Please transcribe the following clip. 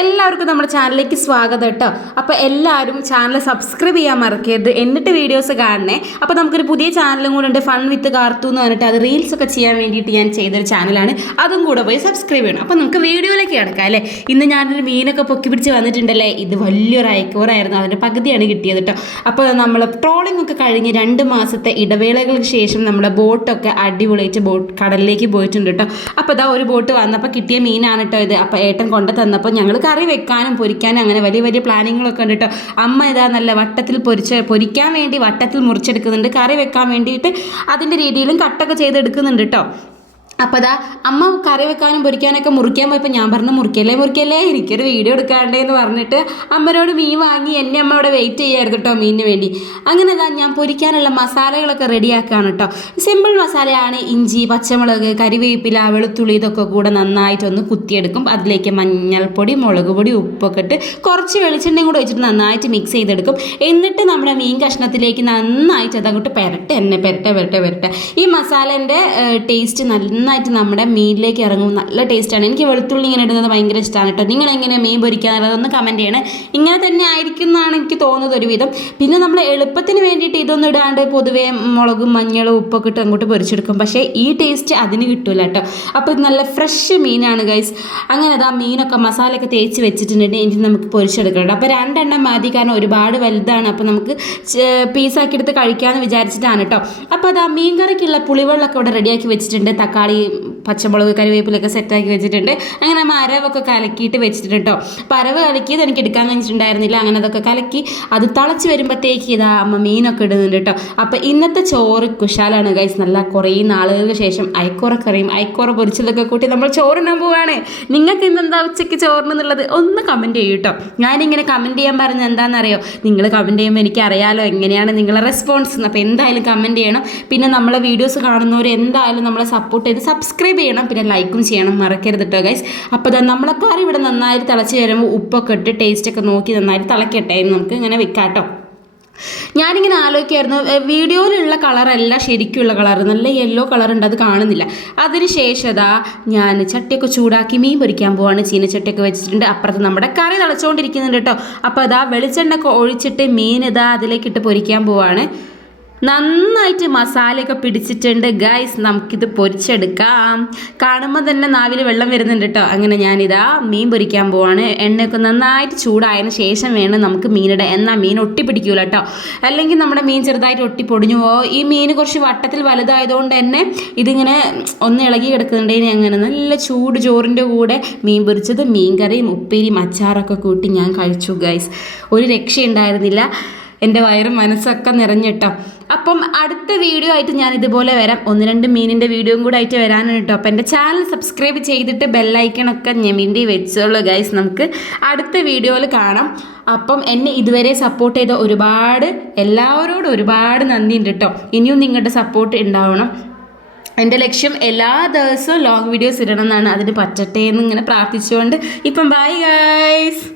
എല്ലാ എല്ലാവർക്കും നമ്മുടെ ചാനലിലേക്ക് സ്വാഗതം കേട്ടോ. അപ്പോൾ എല്ലാവരും ചാനൽ സബ്സ്ക്രൈബ് ചെയ്യാൻ മറക്കരുത്. എന്നിട്ട് വീഡിയോസ് കാണണേ. അപ്പോൾ നമുക്കൊരു പുതിയ ചാനലും കൂടെ ഉണ്ട്. ഫൺ വിത്ത് കാർത്തു എന്ന് പറഞ്ഞിട്ട് അത് റീൽസ് ഒക്കെ ചെയ്യാൻ വേണ്ടിയിട്ട് ഞാൻ ചെയ്തൊരു ചാനലാണ്. അതും കൂടെ പോയി സബ്സ്ക്രൈബ് ചെയ്യണം. അപ്പോൾ നമുക്ക് വീഡിയോയിലേക്ക് കിടക്കാം അല്ലേ? ഇന്ന് ഞാനൊരു മീനൊക്കെ പൊക്കി പിടിച്ച് വന്നിട്ടുണ്ടല്ലേ? ഇത് വലിയൊരു അയക്കൂറായിരുന്നു അതിന്റെ പകുതിയാണ് കിട്ടിയത് കേട്ടോ. അപ്പോൾ നമ്മൾ ട്രോളിംഗ് ഒക്കെ കഴിഞ്ഞ് രണ്ട് മാസത്തെ ഇടവേളകൾക്ക് ശേഷം നമ്മുടെ ബോട്ടൊക്കെ അടിപൊളിയായിട്ട് ബോട്ട് കടലിലേക്ക് പോയിട്ടുണ്ട് കേട്ടോ. അപ്പോൾ ഇതാ ഒരു ബോട്ട് വന്നപ്പോൾ കിട്ടിയ മീനാണ് കേട്ടോ ഇത്. അപ്പോൾ ഏട്ടൻ കൊണ്ടു തന്നപ്പോൾ ഞങ്ങൾ കറി വെക്കാനും പൊരിക്കാനും അങ്ങനെ വലിയ വലിയ പ്ലാനിങ്ങളൊക്കെ ഉണ്ട് അമ്മ ഇതാ നല്ല വട്ടത്തിൽ പൊരിച്ച് പൊരിക്കാൻ വേണ്ടി വട്ടത്തിൽ മുറിച്ചെടുക്കുന്നുണ്ട് കറി വെക്കാൻ വേണ്ടിയിട്ട് അതിന്റെ രീതിയിലും കട്ടൊക്കെ ചെയ്തെടുക്കുന്നുണ്ട് കേട്ടോ അപ്പോൾ അതാ അമ്മ കറി വെക്കാനും പൊരിക്കാനൊക്കെ മുറിക്കാൻ പോയപ്പോൾ ഞാൻ പറഞ്ഞു മുറിക്കല്ലേ മുറിക്കല്ലേ? എനിക്കൊരു വീഡിയോ എടുക്കാണ്ടേ എന്ന് പറഞ്ഞിട്ട് അമ്മരോട് മീൻ വാങ്ങി എന്നെ അമ്മ അവിടെ വെയിറ്റ് ചെയ്യായിരുന്നു കേട്ടോ മീനിന് വേണ്ടി. അങ്ങനെ ഇതാ ഞാൻ പൊരിക്കാനുള്ള മസാലകളൊക്കെ റെഡിയാക്കുകയാണ് കേട്ടോ സിമ്പിൾ മസാലയാണ് ഇഞ്ചി പച്ചമുളക് കരിവേപ്പില വെളുത്തുള്ളി ഇതൊക്കെ കൂടെ നന്നായിട്ടൊന്ന് കുത്തിയെടുക്കും. അതിലേക്ക് മഞ്ഞൾപ്പൊടി മുളക് പൊടി ഉപ്പൊക്കെ ഇട്ട് കുറച്ച് വെളിച്ചെണ്ണയും കൂടെ വെച്ചിട്ട് നന്നായിട്ട് മിക്സ് ചെയ്തെടുക്കും. എന്നിട്ട് നമ്മുടെ മീൻ കഷ്ണത്തിലേക്ക് നന്നായിട്ട് അതങ്ങോട്ട് പെരട്ടെ എന്നെ പെരട്ടെ പെരട്ടെ പെരട്ടെ. ഈ മസാലേന്റെ ടേസ്റ്റ് നന്നായിട്ട് നമ്മുടെ മീനിലേക്ക് ഇറങ്ങും. നല്ല ടേസ്റ്റാണ് എനിക്ക് വെളുത്തുള്ളി ഇങ്ങനെ ഇടുന്നത് ഭയങ്കര ഇഷ്ടമാണ് കേട്ടോ. നിങ്ങൾ എങ്ങനെ മീൻ പൊരിക്കാന്നുള്ളതൊന്ന് കമന്റ് ചെയ്യണേ. ഇങ്ങനെ തന്നെ ആയിരിക്കും എന്നാണ് എനിക്ക് തോന്നുന്നത് ഒരുവിധം. പിന്നെ നമ്മൾ എളുപ്പത്തിന് വേണ്ടിയിട്ട് ഇതൊന്നും ഇടാണ്ട് പൊതുവേ മുളകും മഞ്ഞളും ഉപ്പൊക്കെ ഇട്ട് അങ്ങോട്ട് പൊരിച്ചെടുക്കും. പക്ഷേ ഈ ടേസ്റ്റ് അതിന് കിട്ടില്ല കേട്ടോ. അപ്പോൾ ഇത് നല്ല ഫ്രഷ് മീനാണ് ഗൈസ് അങ്ങനെ അതാ മീനൊക്കെ മസാലയൊക്കെ തേച്ച് വെച്ചിട്ടുണ്ടെങ്കിൽ ഇനി നമുക്ക് പൊരിച്ചെടുക്കണം അപ്പോൾ രണ്ടെണ്ണം മതി. കാരണം ഒരുപാട് വലുതാണ്. അപ്പോൾ നമുക്ക് പീസാക്കി എടുത്ത് കഴിക്കാമെന്ന് വിചാരിച്ചിട്ടാണ് കേട്ടോ. അപ്പോൾ അതാ മീൻ കറിക്കുള്ള പുളിവെള്ളമൊക്കെ ഇവിടെ റെഡിയാക്കി വെച്ചിട്ടുണ്ട്. തക്കാളി പച്ചമുളക് കറിവേപ്പിലൊക്കെ സെറ്റാക്കി വെച്ചിട്ടുണ്ട്. അങ്ങനെ നമ്മൾ അരവൊക്കെ കലക്കിയിട്ട് വെച്ചിട്ടുണ്ട് കേട്ടോ അപ്പോൾ അരവ് കലക്കിയത് എനിക്ക് എടുക്കാൻ കഴിഞ്ഞിട്ടുണ്ടായിരുന്നില്ല. അങ്ങനെ അതൊക്കെ കലക്കി അത് തിളച്ച് വരുമ്പോഴത്തേക്ക് ഇതാ അമ്മ മീനൊക്കെ ഇടുന്നുണ്ട് കേട്ടോ അപ്പോൾ ഇന്നത്തെ ചോറ് കുശാലാണ് ഗൈസ് നല്ല കുറേ നാളുകൾക്ക് ശേഷം അയക്കോറ കറിയും അയക്കോറ പൊരിച്ചതൊക്കെ കൂട്ടി നമ്മൾ ചോറിനാൻ പോവാണ്. നിങ്ങൾക്ക് ഇന്നെന്താ ഉച്ചയ്ക്ക് ചോറിനെന്നുള്ളത് ഒന്ന് കമന്റ് ചെയ്യൂ കേട്ടോ ഞാനിങ്ങനെ കമന്റ് ചെയ്യാൻ പറഞ്ഞ എന്താണെന്നറിയോ? നിങ്ങൾ കമന്റ് ചെയ്യുമ്പോൾ എനിക്ക് അറിയാലോ എങ്ങനെയാണ് നിങ്ങളെ റെസ്പോൺസ് അപ്പോൾ എന്തായാലും കമന്റ് ചെയ്യണം. പിന്നെ നമ്മളെ വീഡിയോസ് കാണുന്നവർ എന്തായാലും നമ്മളെ സപ്പോർട്ട് ചെയ്ത് സബ്സ്ക്രൈബ് ചെയ്യണം പിന്നെ ലൈക്കും ചെയ്യണം. മറക്കരുത് കേട്ടോ ഗൈസ് അപ്പോൾ ഇതാ നമ്മളെ കറി ഇവിടെ നന്നായിട്ട് തിളച്ച് വരുമ്പോൾ ഉപ്പൊക്കെ ഇട്ട് ടേസ്റ്റൊക്കെ നോക്കി നന്നായിട്ട് തിളക്കട്ടെ നമുക്ക് ഇങ്ങനെ വെക്കാം കേട്ടോ ഞാനിങ്ങനെ ആലോചിക്കായിരുന്നു വീഡിയോയിലുള്ള കളറല്ല ശരിക്കുള്ള കളർ നല്ല യെല്ലോ കളർ ഉണ്ട് അത് കാണുന്നില്ല. അതിന് ശേഷം അതാ ഞാൻ ചട്ടിയൊക്കെ ചൂടാക്കി മീൻ പൊരിക്കാൻ പോവാണ്. ചീനച്ചട്ടിയൊക്കെ വെച്ചിട്ടുണ്ട്. അപ്പുറത്ത് നമ്മുടെ കറി തിളച്ചുകൊണ്ടിരിക്കുന്നുണ്ട് കേട്ടോ അപ്പോൾ അതാ വെളിച്ചെണ്ണ ഒക്കെ ഒഴിച്ചിട്ട് മീൻ ഇതാ അതിലേക്കിട്ട് പൊരിക്കാൻ പോവാണ്. നന്നായിട്ട് മസാലയൊക്കെ പിടിച്ചിട്ടുണ്ട്. ഗൈസ് നമുക്കിത് പൊരിച്ചെടുക്കാം. കാണുമ്പോൾ തന്നെ നാവിൽ വെള്ളം വരുന്നുണ്ട് കേട്ടോ. അങ്ങനെ ഞാനിതാ മീൻ പൊരിക്കാൻ പോവാണ്. എണ്ണയൊക്കെ നന്നായിട്ട് ചൂടായതിനു ശേഷം വേണം നമുക്ക് മീനിടെ എന്നാൽ മീൻ ഒട്ടിപ്പിടിക്കൂല കേട്ടോ. അല്ലെങ്കിൽ നമ്മുടെ മീൻ ചെറുതായിട്ട് ഒട്ടി പൊടിഞ്ഞു പോകും. ഈ മീൻ കുറച്ച് വട്ടത്തിൽ വലുതായതുകൊണ്ട് തന്നെ ഇതിങ്ങനെ ഒന്ന് ഇളകി കിടക്കുന്നുണ്ടെങ്കിൽ അങ്ങനെ നല്ല ചൂട് ചോറിന്റെ കൂടെ മീൻ പൊരിച്ചത് മീൻ കറിയും ഉപ്പേരിയും അച്ചാറൊക്കെ കൂട്ടി ഞാൻ കഴിച്ചു ഗൈസ് ഒരു രക്ഷയുണ്ടായിരുന്നില്ല. എന്റെ വയറും മനസ്സൊക്കെ നിറഞ്ഞിട്ടോ അപ്പം അടുത്ത വീഡിയോ ആയിട്ട് ഞാൻ ഇതുപോലെ വരാം. ഒന്ന് രണ്ട് മീനിന്റെ വീഡിയോയും കൂടെ ആയിട്ട് വരാനാണ് കേട്ടോ അപ്പം എന്റെ ചാനൽ സബ്സ്ക്രൈബ് ചെയ്തിട്ട് ബെല്ലൈക്കണൊക്കെ ഞെമിന്റെ വെച്ചോളൂ ഗൈസ് നമുക്ക് അടുത്ത വീഡിയോയിൽ കാണാം. അപ്പം എന്നെ ഇതുവരെ സപ്പോർട്ട് ചെയ്ത ഒരുപാട് എല്ലാവരോടും ഒരുപാട് നന്ദിയുണ്ട് കേട്ടോ ഇനിയും നിങ്ങളുടെ സപ്പോർട്ട് ഉണ്ടാവണം. എന്റെ ലക്ഷ്യം എല്ലാ ദിവസവും ലോങ് വീഡിയോസ് ഇടണം എന്നാണ് അതിന് പറ്റട്ടെ എന്ന് ഇങ്ങനെ പ്രാർത്ഥിച്ചുകൊണ്ട്. ഇപ്പം ബൈ ഗൈസ്